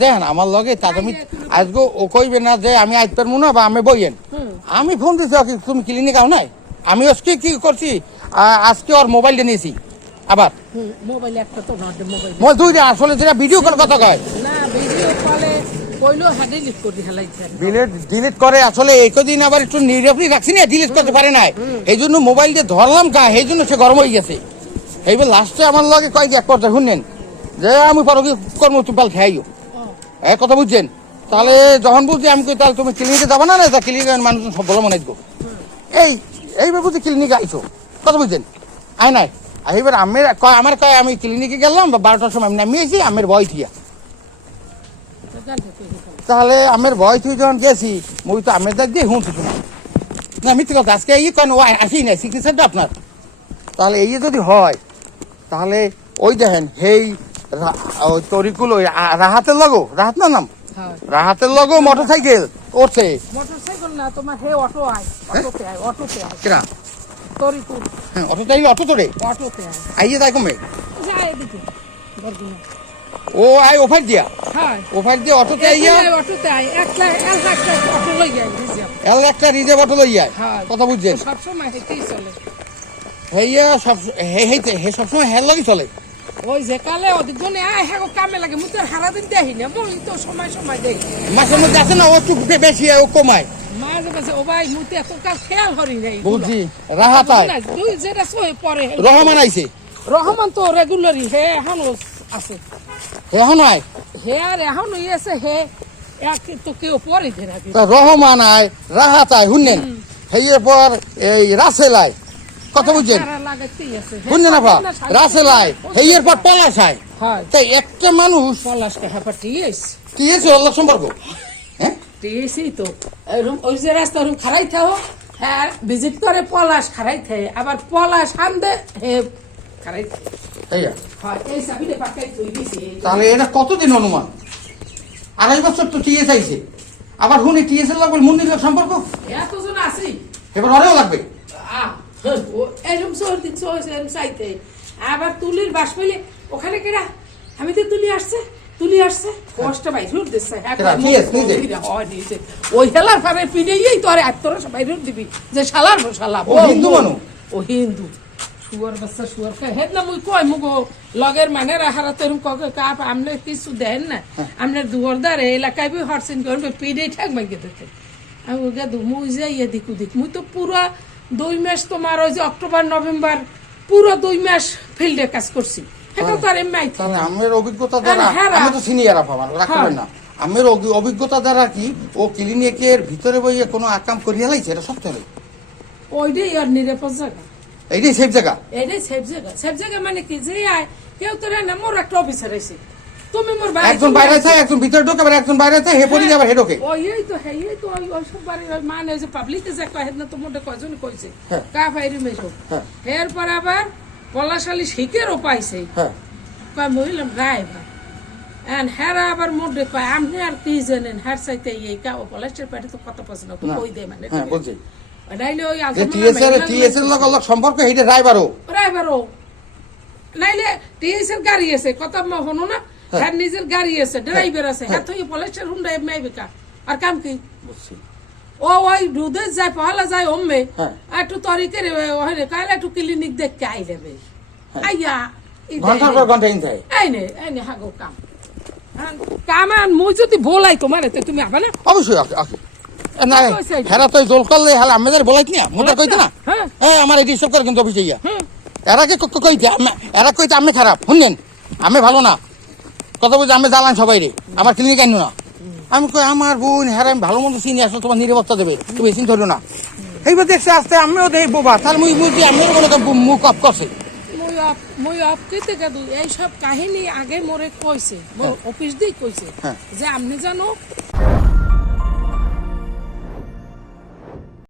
দেখেন আমার লগে তা তুমি আজকে ও কইবে না যে আমি আজ পারবো না বা আমি বইয়েন আমি ফোন দিছি ওকে তুমি ক্লিনিক আও নাই আমি আজকে কি করছি আজকে ওর মোবাইলটা নিয়েছি আবার মোবাইল একটা তো নট মোবাইল মই দুইটা আসলে যেটা ভিডিও কল কথা কয় না ভিডিও কলে কইলো হেডে ডিলিট করে হেলাইছে ডিলিট করে আসলে এই কদিন আবার একটু নিরপরি রাখছি না ডিলিট করতে পারে না এই জন্য মোবাইল দিয়ে ধরলাম কা এই জন্য সে গরম হয়ে গেছে এইবার লাস্টে আমার লগে কয় যে এক পর্যায়ে শুনলেন যে আমি পরে কর্ম তুমি পাল খাইও এক কথা বুঝছেন তাহলে যখন বুঝছি আমি কই তাহলে তুমি ক্লিনিকে যাবো না তা ক্লিনিকের মানুষ সব বলে মনে গো এইবার বুঝছি ক্লিনিকে আইছো কথা বুঝছেন আয় নাই এইবার আমার কয় আমি ক্লিনিকে গেলাম বা 12টার সময় আমি এসেছি আমের ভয় থিয়া তাহলে আমের ভয় থুই যখন গেছি মুই তো আমের দাগ দিয়ে হুঁছি না মিথ্যে কথা আজকে এই কেন আসি নাই চিকিৎসাটা আপনার তাহলে এই যদি হয় তাহলে ওই দেখেন হেই ওই তরিকুল ওই রাহাতের লগো রাহাত না নাম রাহাতের লগো মোটরসাইকেল করছে মোটরসাইকেল না তোমার হে অটো আয় অটোতে আয় কেনা তরিকুল হ্যাঁ অটোতে অটো তোরে অটোতে আইয়ে তাই কমে যায় এদিকে বর্দিনা ও আয় ওফার দিয়া হ্যাঁ ওফার দিয়ে অটোতে আইয়া অটোতে আয় একটা অটো লই যায় রিজার্ভ একটা রিজার্ভ অটো লই যায় কথা বুঝছেন সব সময় হেঁটেই চলে হেইয়া সব হে সবসময় হেল লাগি চলে ওই যে কালে ওদের জন্য আয় হ্যাঁ কামে লাগে মুই তো সারাদিন দেখি না মই তো সময় দেখি মাসের মধ্যে আছে না ও একটু বেশি ও কমায় মাঝে মাঝে ও ভাই মুই তো এত কাজ খেয়াল করি নাই বুঝছি রাহাত আয় তুই যেটা সই পরে রহমান আইছে রহমান তো রেগুলারই হে এখন আছে এখন আয় হে আর এখন আছে হে এক তো কেউ পরে ধরে রহমান আয় রাহাত আয় শুনলেন হেয়ের পর এই রাসেল আয় কথা বুঝছেন শুনছেন আপা রাসেল আয় হেয়ের পর পলাশ আয় তাই একটা মানুষ পলাশকে হ্যাঁ টিএস কি আছে আল্লাহ সম্পর্ক হ্যাঁ টিএসই তো ওই যে রাস্তা ওরকম খারাই থাও হ্যাঁ ভিজিট করে পলাশ খারাই থাকে আবার পলাশ হামদে হে খারাই তাহলে এটা কতদিন অনুমান 2.5 বছর তো টিএস আইছে আবার শুনি টিএস এর লাগবে মন্দিরের সম্পর্ক এতজন আছে এবার আরও লাগবে এরকম চাইতে আবার তুলির বাস পেলে ওখানে কেরা আমি তো তুলি আসছে কষ্ট ভাই রুট দিচ্ছে ওই হেলার ফারে পিড়েই তো আরে তোরা সবাই রুট দিবি যে শালার শালা ও হিন্দু মানুষ ও হিন্দু শুয়ার বাচ্চা শুয়ার খাই হেদ না মুই কই মুগো লগের মানে রাহারা তো এরকম ককে কাপ আমনে কিছু দেন না আমনের দুয়ারদারে এলাকায় বই হরসেন করবে পিড়েই ঠাক মাইকে দিতে আমি ওকে মুই যাই এদিক ওদিক মুই তো পুরা 2 মাস তোমার ওই যে অক্টোবর নভেম্বর পুরো 2 মাস ফিল্ডে কাজ করছি এটা তো আর এমনি তাহলে আমার অভিজ্ঞতা দ্বারা আমি তো সিনিয়র আপা রাখবেন না আমার অভিজ্ঞতা দ্বারা কি ও ক্লিনিকের ভিতরে বইয়ে কোনো আকাম করিয়া লাইছে এটা সত্য নেই ওইটাই আর নিরাপদ জায়গা এইটাই সেফ জায়গা সেফ জায়গা মানে কি যে আয় কেউ তো না মোর একটা অফিসার আছে তুমি মোর ভাই একজন বাইরে আছে একজন ভিতরে ঢোকে আবার একজন বাইরে আছে হে পড়ি আবার হে ঢোকে ওই তো ওই সব বাড়ি মানে যে পাবলিকে যে কয় না তো মোটে কয়জন কইছে কা ফাইরি মেশো এরপর আবার পলাশালী শিখেরও পাইছে কয় মহিলাম ড্রাইভার এন্ড হেরা আবার মোটে কয় আপনি আর কি জানেন হের চাইতে এই কা পলাশের পেটে তো কত পছন্দ তো কই দেয় মানে বুঝছি নাইলে ওই টিএস এর লগ সম্পর্ক এইটা ড্রাইভারও নাইলে টিএস এর গাড়ি আছে কথা হনো না হ্যাঁ নিজের গাড়ি আছে ড্রাইভার আছে হ্যাঁ তো পলাশের হুন্ডা এমনি বেকা আর কাম কি ও ওই দুধে যায় পহলা যায় ওমে একটু তরিকে ওখানে কাইলে একটু ক্লিনিক দেখতে আইলে বে আইয়া ঘন্টার পর ঘন্টা ইন যায় এই হাগো কাম আন মুই যদি বলাই তোমার তো তুমি আবা না অবশ্যই না হেরা তো জল করলে হাল আমাদের বলাইত না মোটা কইতে না হ্যাঁ আমার এই সব করে কিন্তু অফিসে ইয়া এরা কে কইতে এরা কইতে আমি খারাপ শুনলেন আমি ভালো না কথা বলছি আমি জ্বালান সবাই রে আমার ক্লিনিক আইনো না আমি কই আমার বোন হ্যাঁ আমি ভালো মতো চিনি আসলে তোমার নিরাপত্তা দেবে তুমি চিন্তা ধরো না এইবার দেখছে আসতে আমিও দেই বোবা তাহলে মুই বুঝি আমিও কোনো মুখ অফ করছে মই অপকৃতে গেদু এই সব কাহিনী আগে মোরে কইছে অফিস দিয়ে কইছে যে আপনি জানো